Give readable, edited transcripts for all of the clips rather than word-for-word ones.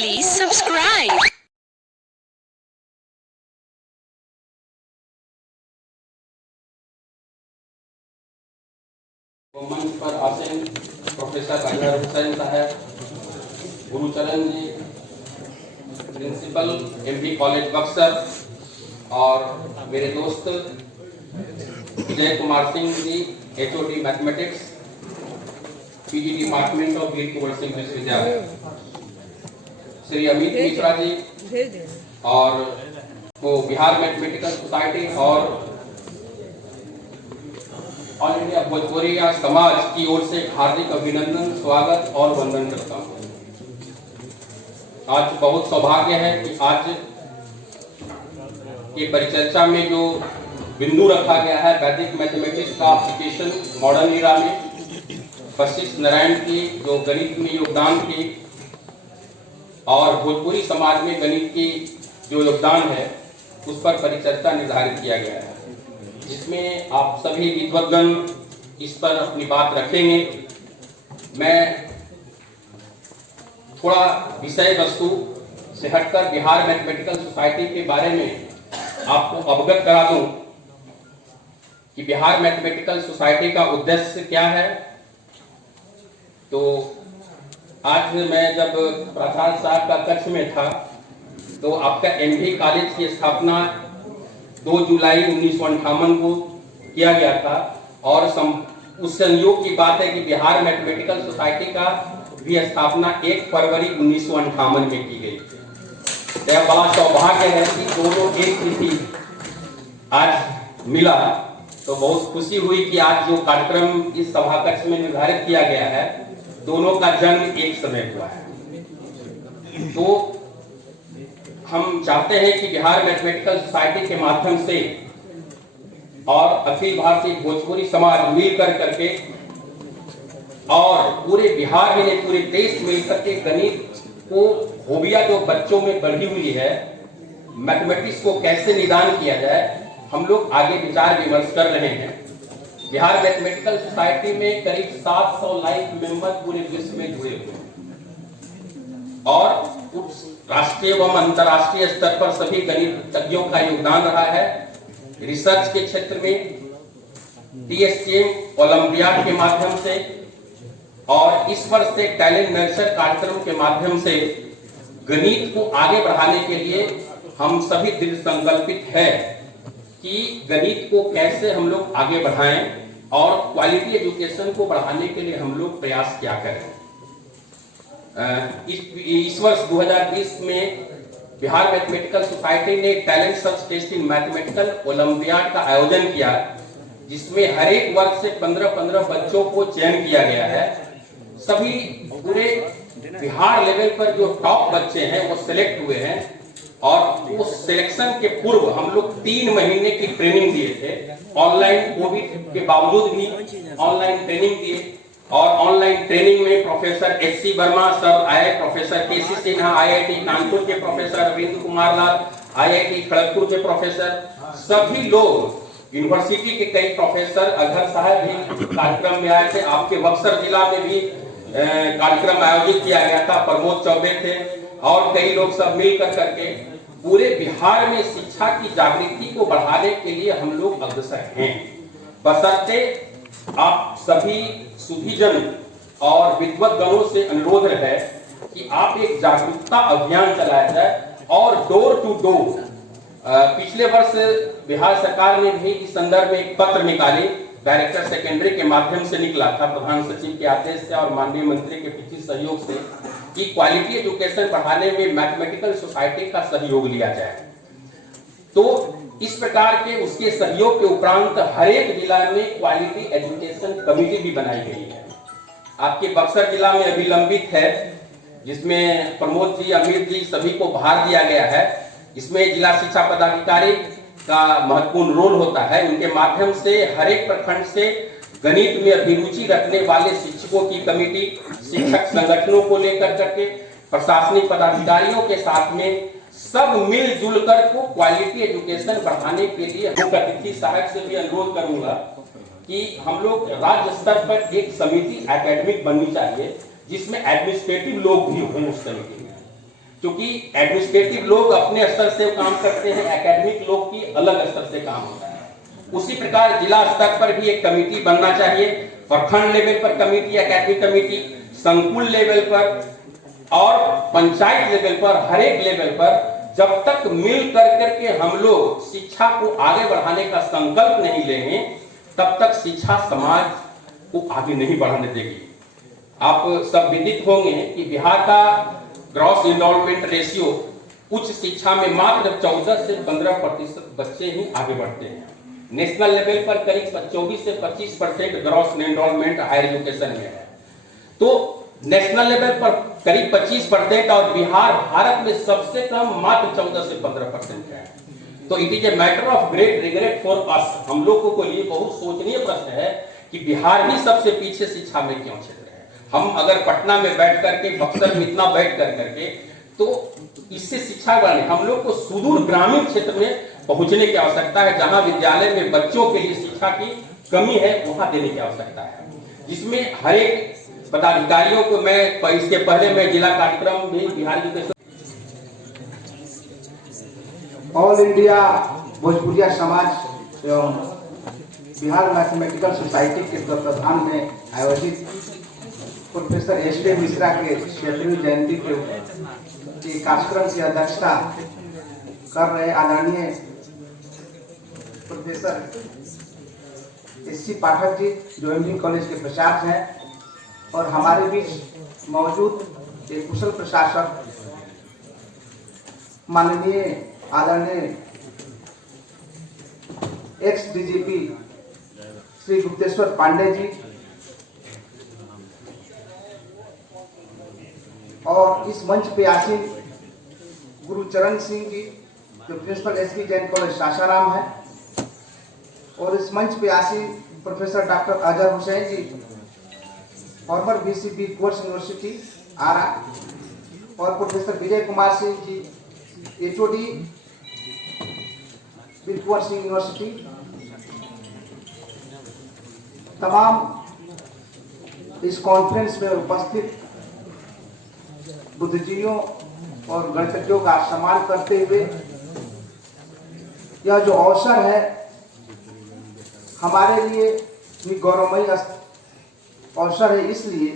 Please subscribe. मंच पर आसीन प्रोफेसर अजहर हुसैन साहब, Gurcharan ji, principal MB college Buxar, और मेरे दोस्त Vijay Kumar Singh ji, HOD mathematics, PG department of Veer Kunwar Singh Vishwavidyalaya, Shri Amit Mishra ji और वो बिहार मैथमेटिकल सोसाइटी और ऑल इंडिया भोजपुरिया समाज की ओर से हार्दिक अभिनंदन, स्वागत और वंदन करता हूं। आज बहुत सौभाग्य है कि आज की परिचर्चा में जो बिंदु रखा गया है वैदिक मैथमेटिक्स का एप्लीकेशन मॉडर्न ईरा में, वशिष्ठ नारायण की जो गणित में योगदान थी और भोजपुरी समाज में गणित की जो योगदान है उस पर परिचर्चा निर्धारित किया गया है, जिसमें आप सभी विद्वद्गण इस पर अपनी बात रखेंगे। मैं थोड़ा विषय वस्तु से हटकर बिहार मैथमेटिकल सोसाइटी के बारे में आपको अवगत करा दूं कि बिहार मैथमेटिकल सोसाइटी का उद्देश्य क्या है। तो आज मैं जब प्राचार्य साहब का कक्ष में था तो आपका एमबी कॉलेज की स्थापना 2 जुलाई 1958 को किया गया था और उस संयोग की बात है कि बिहार मैथमेटिकल सोसाइटी का भी स्थापना 1 फरवरी 1958 में की गई। यह बड़ा सौभाग्य है कि दोनों एक तिथि आज मिला, तो बहुत खुशी हुई कि आज जो कार्यक्रम इस सभा कक्ष में निर्धारित किया गया है दोनों का जन्म एक समय हुआ है। तो हम चाहते हैं कि बिहार मैथमेटिकल सोसाइटी के माध्यम से और अखिल भारतीय भोजपुरी समाज मिलकर करके और पूरे बिहार में नहीं पूरे देश मिलकर के गणित को होबिया जो बच्चों में बढ़ी हुई है, मैथमेटिक्स को कैसे निदान किया जाए, हम लोग आगे विचार विमर्श कर रहे हैं। बिहार मैथमेटिकल सोसाइटी में करीब 700 लाइफ मेंबर पूरे विश्व में जुड़े हुए हैं और राष्ट्रीय एवं अंतर्राष्ट्रीय स्तर पर सभी गणितज्ञों का योगदान रहा है। रिसर्च के क्षेत्र में टीएसटीएम ओलंपियाड के माध्यम से और इस वर्ष से टैलेंट नर्चर कार्यक्रम के माध्यम से गणित को आगे बढ़ाने के लिए हम सभी दृढ़ संकल्पित है कि गणित को कैसे हम लोग आगे बढ़ाएं और क्वालिटी एजुकेशन को बढ़ाने के लिए हम लोग प्रयास क्या करें। इस वर्ष 2020 में बिहार मैथमेटिकल सोसाइटी ने talent search test in mathematical olympiad का आयोजन किया, जिसमें हर एक वर्ग से 15-15 बच्चों को चयन किया गया है। सभी पूरे बिहार लेवल पर जो टॉप बच्चे हैं वो सिलेक्ट हुए हैं और उस सिलेक्शन के पूर्व हम लोग 3 महीने की ट्रेनिंग दिए थे। ऑनलाइन कोविड के बावजूद भी ऑनलाइन ट्रेनिंग दिए और ऑनलाइन ट्रेनिंग में प्रोफेसर एससी वर्मा सर आए, प्रोफेसर केसी सिन्हा आईआईटी कानपुर के प्रोफेसर, अरविंद कुमार लाल आईआईटी खड़गपुर के प्रोफेसर, सभी लोग यूनिवर्सिटी के कई प्रोफेसर, अजहर साहब भी कार्यक्रम में आए थे। आपके बक्सर जिला में भी कार्यक्रम आयोजित किया गया था, प्रमोद चौबे थे और कई लोग सब मिलकर करके पूरे बिहार में शिक्षा की जागृति को बढ़ाने के लिए हम लोग अग्रसर हैं। बशर्ते आप सभी सुधीजन और विद्वद्गणों से अनुरोध है कि आप एक जागरूकता अभियान चलाया जाए और डोर टू डोर। पिछले वर्ष बिहार सरकार ने भी इस संदर्भ में एक पत्र निकाली, डायरेक्टर सेकेंडरी के माध्यम से निकला था, प्रधान सचिव के आदेश से और माननीय मंत्री के प्रति सहयोग से, कि क्वालिटी एजुकेशन बढ़ाने में मैथमेटिकल सोसाइटी का सहयोग लिया जाए। तो इस प्रकार के उसके सहयोग के उपरांत हर एक जिला में क्वालिटी एजुकेशन कमेटी भी बनाई गई है। आपके बक्सर जिला में अभी लंबित है, जिसमें प्रमोद जी, अमित जी सभी को भार दिया गया है। इसमें जिला शिक्षा पदाधिकारी का महत्वपूर्ण रोल होता है। उनके माध्यम से हर एक प्रखंड से गणित में अभिरुचि रखने वाले शिक्षकों की कमेटी, शिक्षक संगठनों को लेकर करके प्रशासनिक पदाधिकारियों के साथ में सब मिलजुल कर को क्वालिटी एजुकेशन बढ़ाने के लिए मुख्य अतिथि साहब से भी अनुरोध करूंगा कि हम लोग राज्य स्तर पर एक समिति एकेडमिक बननी चाहिए जिसमें एडमिनिस्ट्रेटिव लोग भी हों उस समिति में। क्योंकि एडमिनिस्ट्रेटिव लोग अपने स्तर से काम करते हैं, एकेडमिक लोग की अलग स्तर से काम होता है। उसी प्रकार जिला स्तर पर भी एक कमेटी बनना चाहिए, प्रखंड लेवल पर कमेटी, एकेडमिक कमेटी, संकुल लेवल पर और पंचायत लेवल पर, हर एक लेवल पर जब तक मिल करके हम लोग शिक्षा को आगे बढ़ाने का संकल्प नहीं लेंगे तब तक शिक्षा समाज को आगे नहीं बढ़ाने देगी। आप सब विदित होंगे कि बिहार का ग्रॉस एनरोलमेंट रेशियो उच्च शिक्षा में मात्र 14 से 15% बच्चे ही आगे बढ़ते हैं। नेशनल लेवल पर करीब 24 से 25% ग्रॉस एनरोलमेंट हायर एजुकेशन में है। तो नेशनल लेवल पर करीब 25% और बिहार भारत में सबसे कम मात्र 14 से 15% है। तो it is a matter of great regret for us. हम लोगों को लिए बहुत सोचनीय प्रश्न है कि बिहार ही सबसे पीछे शिक्षा में क्यों क्षेत्र है। हम अगर पटना में बैठ करके, बक्सर में इतना बैठ करके, तो इससे शिक्षा बढ़े। हम लोग को सुदूर ग्रामीण क्षेत्र में पहुंचने की आवश्यकता है, जहां विद्यालय में बच्चों के लिए शिक्षा की कमी है वहां देने की आवश्यकता है, जिसमें हर एक पदाधिकारियों को मैं इसके पहले मैं जिला कार्यक्रम भी Bihar education all India Bhojpuriya समाज एवं बिहार मैथमेटिकल सोसाइटी के तत्वाधान में आयोजित प्रोफेसर एस.के. मिश्रा के 76वीं जयंती के कार्यक्रम की अध्यक्षता कर रहे आदरणीय प्रोफेसर एस.सी. पाठक जी, जो एमडी कॉलेज के प्रचारक हैं, और हमारे बीच मौजूद एक कुशल प्रशासक माननीय आदरणीय एक्स डीजीपी श्री गुप्तेश्वर पांडे जी, और इस मंच पे आसीन गुरुचरण सिंह जी, जो principal SP Jain college Sasaram है, और इस मंच पे आसीन professor doctor Azhar Hussain ji, former BCB course university Ara, और professor Vijay Kumar Singh ji, HOD Birkunwar Singh university, तमाम इस कॉन्फ्रेंस में उपस्थित बुद्धिजीवियों और गणतज्ञों का सम्मान करते हुए, यह जो अवसर है हमारे लिए भी गौरवमयी अवसर है, इसलिए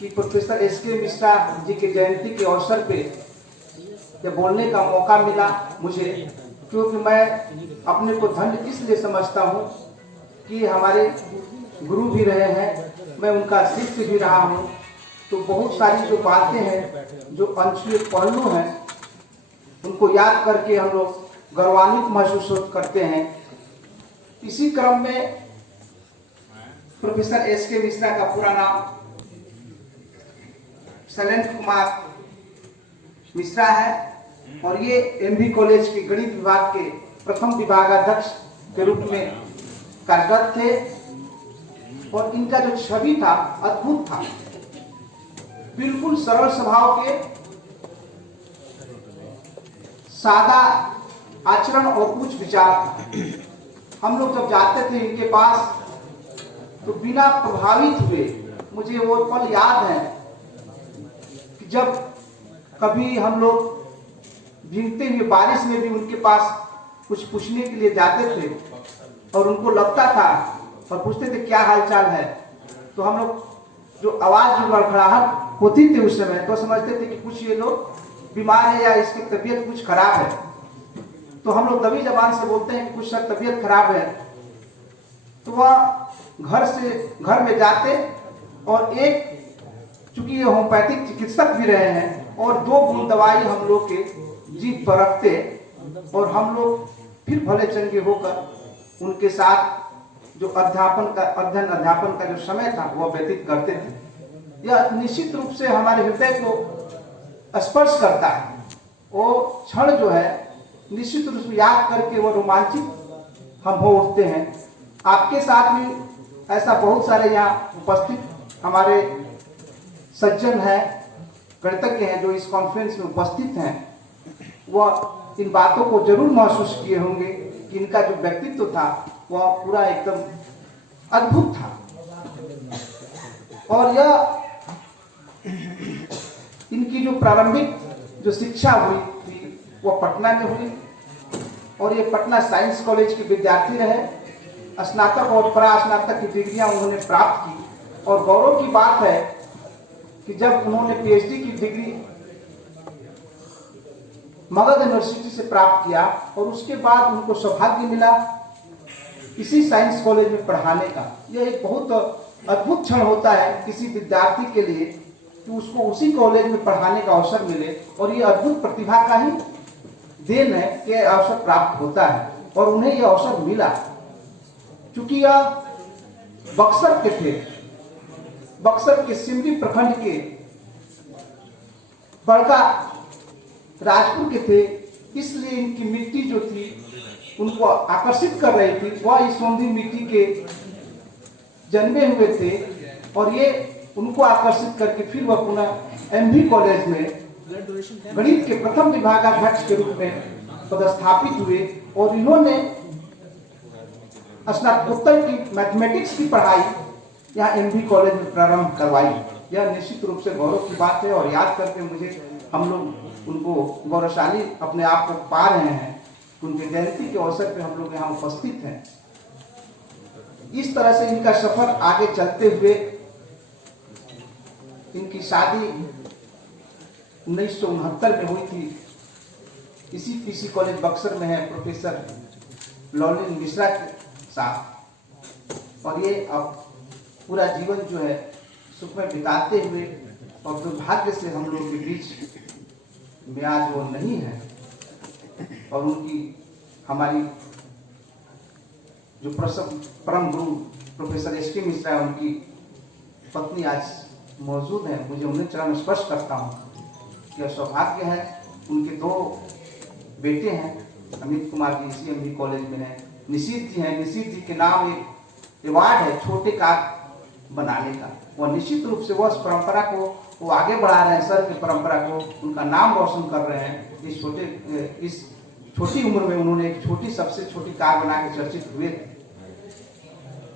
कि प्रोफेसर एस.के. मिश्रा जी के जयंती के अवसर पे जब बोलने का मौका मिला मुझे, क्योंकि मैं अपने को धन्य इसलिए समझता हूँ कि हमारे गुरु भी रहे हैं, मैं उनका शिष्य भी रहा हूँ। तो बहुत सारी जो बातें हैं, जो अनछुए पहलू हैं, उनको याद करके हम लोग गौरवान्वित महसूस करते हैं। इसी क्रम में प्रोफेसर एस.के. मिश्रा का पूरा नाम शैलेंद्र कुमार मिश्रा है, और ये एमबी कॉलेज के गणित विभाग के प्रथम विभागाध्यक्ष के रूप में कार्यरत थे, और इनका जो छवि था अद्भुत था। बिल्कुल सरल स्वभाव के, सादा आचरण और उच्च विचार। हम लोग जब जाते थे इनके पास तो बिना प्रभावित हुए, मुझे वो पल याद है कि जब कभी हम लोग भीगते हुए बारिश में भी उनके पास कुछ पूछने के लिए जाते थे, और उनको लगता था और पूछते थे क्या हालचाल है, तो हम लोग जो आवाज जो लड़खड़ाहट होती थी उस समय, तो समझते थे कि कुछ ये लोग बीमार है या इसकी तबीयत कुछ खराब है। तो हम लोग तभी जबान से बोलते हैं कि कुछ सर तबीयत खराब है, तो वह घर में जाते, और एक चूंकि ये होम्योपैथिक चिकित्सक भी रहे हैं, और 2 बूंद दवाई हम लोग के जीभ पर रखते, और हम लोग फिर भले चंगे होकर उनके साथ जो अध्ययन अध्यापन का जो समय था वह व्यतीत करते थे। यह निश्चित रूप से हमारे हृदय को स्पर्श करता है। वो क्षण जो है निश्चित रूप से याद करके वो रोमांचित हम हो उठते हैं। आपके साथ भी ऐसा बहुत सारे यहाँ उपस्थित हमारे सज्जन हैं, गणतज्ञ हैं, जो इस कॉन्फ्रेंस में उपस्थित हैं, वह इन बातों को जरूर महसूस किए होंगे कि इनका जो व्यक्तित्व था वह पूरा एकदम अद्भुत था। और यह इनकी जो प्रारंभिक जो शिक्षा हुई थी वो पटना में हुई और ये पटना साइंस कॉलेज के विद्यार्थी रहे। स्नातक और परास्नातक की डिग्रियां उन्होंने प्राप्त की और गौरव की बात है कि जब उन्होंने पीएचडी की डिग्री मगध यूनिवर्सिटी से प्राप्त किया और उसके बाद उनको सौभाग्य मिला इसी साइंस कॉलेज में पढ़ाने का। यह एक बहुत अद्भुत क्षण होता है किसी विद्यार्थी के लिए कि उसको उसी कॉलेज में पढ़ाने का अवसर मिले और ये अद्भुत प्रतिभा का ही देन है कि अवसर प्राप्त होता है और उन्हें यह अवसर मिला। चूंकि यह बक्सर के थे, बक्सर के सिमरी प्रखंड के बड़का राजपुर के थे, इसलिए इनकी मिट्टी जो थी उनको आकर्षित कर रही थी। वह इस सोंधी मिट्टी के जन्मे हुए थे और ये उनको आकर्षित करके फिर वह पुनः एमबी कॉलेज में गणित के प्रथम विभागाध्यक्ष के रूप में पदस्थापित हुए और इन्होंने स्नातकोत्तर की मैथमेटिक्स की पढ़ाई यहाँ एमबी कॉलेज में प्रारंभ करवाई। यह निश्चित रूप से गौरव की बात है और याद करके मुझे हम लोग उनको गौरवशाली अपने आप को पा रहे हैं। उनके जयंती के अवसर पे हम लोग यहाँ उपस्थित हैं। इस तरह से इनका सफर आगे चलते हुए इनकी शादी 1969 में हुई थी। इसी पीसी कॉलेज बक्सर में है प्रोफेसर लॉलिन मिश्रा के साथ और ये अब पूरा जीवन जो है सुख में बिताते हुए और दुर्भाग्य से हम लोग के बीच में आज वो नहीं है और उनकी हमारी जो परम गुरु प्रोफेसर एस के मिश्रा है उनकी पत्नी आज मौजूद है। मुझे उन्हें चरण स्पर्श करता हूँ कि यह सौभाग्य है। उनके 2 बेटे हैं, अमित कुमार जी इसी एमबी कॉलेज में है, निशीत जी हैं। निशीत जी के नाम एक अवार्ड है छोटे कार बनाने का। वह निश्चित रूप से वह परंपरा को वो आगे बढ़ा रहे हैं, सर की परंपरा को उनका नाम रोशन कर रहे हैं। इस छोटी उम्र में उन्होंने एक सबसे छोटी कार बना के चर्चित हुए थे।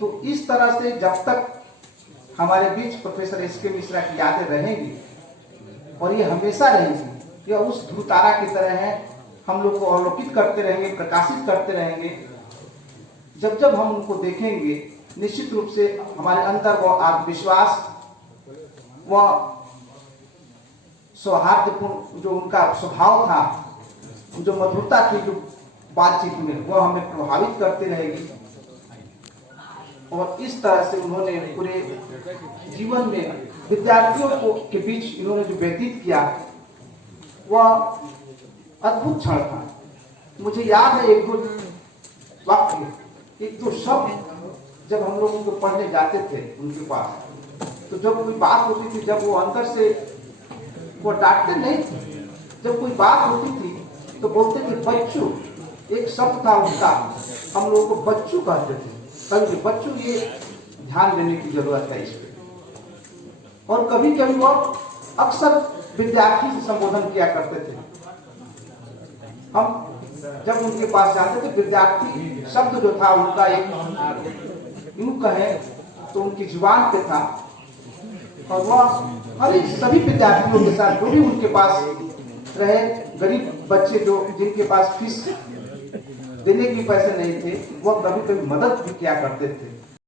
तो इस तरह से जब तक हमारे बीच प्रोफेसर एस के मिश्रा की यादें रहेंगी और ये हमेशा रहेंगी, यह उस ध्रुव तारा की तरह है, हम लोग को अवलोकित करते रहेंगे, प्रकाशित करते रहेंगे। जब जब हम उनको देखेंगे निश्चित रूप से हमारे अंदर वह आत्मविश्वास, वह सौहार्दपूर्ण जो उनका स्वभाव था, जो मधुरता थी जो बातचीत में, वह हमें प्रभावित करती रहेगी। और इस तरह से उन्होंने पूरे जीवन में विद्यार्थियों को के बीच इन्होंने जो व्यतीत किया वह अद्भुत क्षण था। मुझे याद है एक दो वाक्य, एक दो शब्द जब हम लोग उनको पढ़ने जाते थे उनके पास, तो जब कोई बात होती थी, जब वो अंदर से वो डांटते नहीं थे, जब कोई बात होती थी तो बोलते थे बच्चू। एक शब्द था उनका, हम लोगों को बच्चू कहते थे। कभी बच्चू, ये ध्यान देने की जरूरत है इस पे। और कभी कभी वो अक्सर विद्यार्थी से संबोधन किया करते थे। हम जब उनके पास जाते थे, विद्यार्थी शब्द जो था उनका एक यूं कहें तो उनकी जुबान पे था और वह हर सभी विद्यार्थियों के साथ जो भी उनके पास रहे, गरीब बच्चे जो जिनके पास फीस देने के पैसे नहीं थे, वह कभी कभी मदद भी किया करते थे।